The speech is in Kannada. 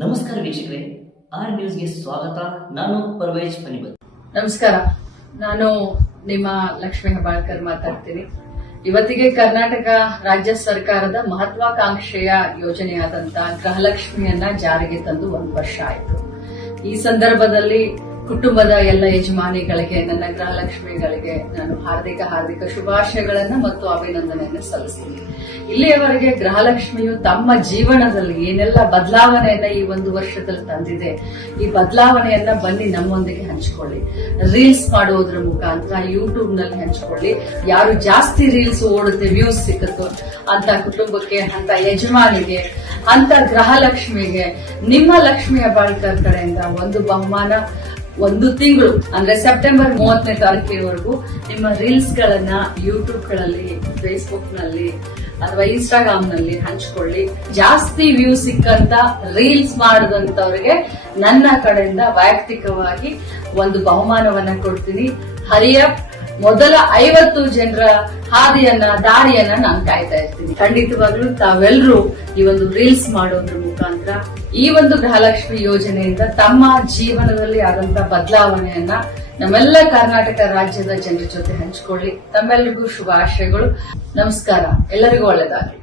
ನಮಸ್ಕಾರ ವೀಕ್ಷಕರೇ, ಆರ್ ನ್ಯೂಸ್ಗೆ ಸ್ವಾಗತ. ನಾನು ಪರ್ವೇಜ್ ಪನಿಬತ್. ನಮಸ್ಕಾರ, ನಾನು ನಿಮ್ಮ ಲಕ್ಷ್ಮೀ ಹೆಬ್ಬಾಳ್ಕರ್ ಮಾತಾಡ್ತೀನಿ. ಇವತ್ತಿಗೆ ಕರ್ನಾಟಕ ರಾಜ್ಯ ಸರ್ಕಾರದ ಮಹತ್ವಾಕಾಂಕ್ಷೆಯ ಯೋಜನೆಯಾದಂತಹ ಗೃಹಲಕ್ಷ್ಮಿಯನ್ನ ಜಾರಿಗೆ ತಂದು 1 ವರ್ಷ ಆಯಿತು. ಈ ಸಂದರ್ಭದಲ್ಲಿ ಕುಟುಂಬದ ಎಲ್ಲ ಯಜಮಾನಿಗಳಿಗೆ, ನನ್ನ ಗೃಹಲಕ್ಷ್ಮಿಗಳಿಗೆ ನಾನು ಹಾರ್ದಿಕ ಶುಭಾಶಯಗಳನ್ನ ಮತ್ತು ಅಭಿನಂದನೆಯನ್ನು ಸಲ್ಲಿಸ್ತೀನಿ. ಇಲ್ಲಿಯವರೆಗೆ ಗೃಹಲಕ್ಷ್ಮಿಯು ತಮ್ಮ ಜೀವನದಲ್ಲಿ ಏನೆಲ್ಲ ಬದಲಾವಣೆಯನ್ನ ಈ 1 ವರ್ಷದಲ್ಲಿ ತಂದಿದೆ, ಈ ಬದಲಾವಣೆಯನ್ನ ಬನ್ನಿ ನಮ್ಮೊಂದಿಗೆ ಹಂಚಿಕೊಳ್ಳಿ. ರೀಲ್ಸ್ ಮಾಡುವುದರ ಮುಖಾಂತರ ಯೂಟ್ಯೂಬ್ ನಲ್ಲಿ ಹಂಚಿಕೊಳ್ಳಿ. ಯಾರು ಜಾಸ್ತಿ ರೀಲ್ಸ್ ಓಡುತ್ತೆ, ವ್ಯೂಸ್ ಸಿಕ್ಕುತ್ತೋ ಅಂತ ಕುಟುಂಬಕ್ಕೆ, ಅಂತ ಯಜಮಾನಿಗೆ, ಅಂತ ಗೃಹಲಕ್ಷ್ಮಿಗೆ ನಿಮ್ಮ ಲಕ್ಷ್ಮೀ ಹೆಬ್ಬಾಳ್ಕರ್ ಕಡೆಯಿಂದ ಒಂದು ಬಹುಮಾನ 1 ತಿಂಗಳು ಅಂದ್ರೆ ಸೆಪ್ಟೆಂಬರ್ 30ನೇ ತಾರೀಕಿನವರೆಗೂ ನಿಮ್ಮ ರೀಲ್ಸ್ ಗಳನ್ನ ಯೂಟ್ಯೂಬ್ ಗಳಲ್ಲಿ, ಫೇಸ್ಬುಕ್ ನಲ್ಲಿ ಅಥವಾ ಇನ್ಸ್ಟಾಗ್ರಾಮ್ ನಲ್ಲಿ ಹಂಚಿಕೊಳ್ಳಿ. ಜಾಸ್ತಿ ವ್ಯೂ ಸಿಕ್ಕಂತ ರೀಲ್ಸ್ ಮಾಡಿದಂತವರಿಗೆ ನನ್ನ ಕಡೆಯಿಂದ ವೈಯಕ್ತಿಕವಾಗಿ ಒಂದು ಬಹುಮಾನವನ್ನ ಕೊಡ್ತೀನಿ. ಹರಿಯಪ್ ಮೊದಲ 50 ಜನರ ದಾರಿಯನ್ನ ನಾನು ಕಾಯ್ತಾ ಇರ್ತೀನಿ. ಖಂಡಿತವಾಗ್ಲೂ ತಾವೆಲ್ಲರೂ ಈ ಒಂದು ರೀಲ್ಸ್ ಮಾಡೋದ್ರ ಮುಖಾಂತರ ಈ ಒಂದು ಗೃಹಲಕ್ಷ್ಮಿ ಯೋಜನೆಯಿಂದ ತಮ್ಮ ಜೀವನದಲ್ಲಿ ಆದಂತ ಬದಲಾವಣೆಯನ್ನ ನಮ್ಮೆಲ್ಲ ಕರ್ನಾಟಕ ರಾಜ್ಯದ ಜನರ ಜೊತೆ ಹಂಚಿಕೊಳ್ಳಿ. ತಮ್ಮೆಲ್ಲರಿಗೂ ಶುಭಾಶಯಗಳು. ನಮಸ್ಕಾರ, ಎಲ್ಲರಿಗೂ ಒಳ್ಳೆಯದಾಗಲಿ.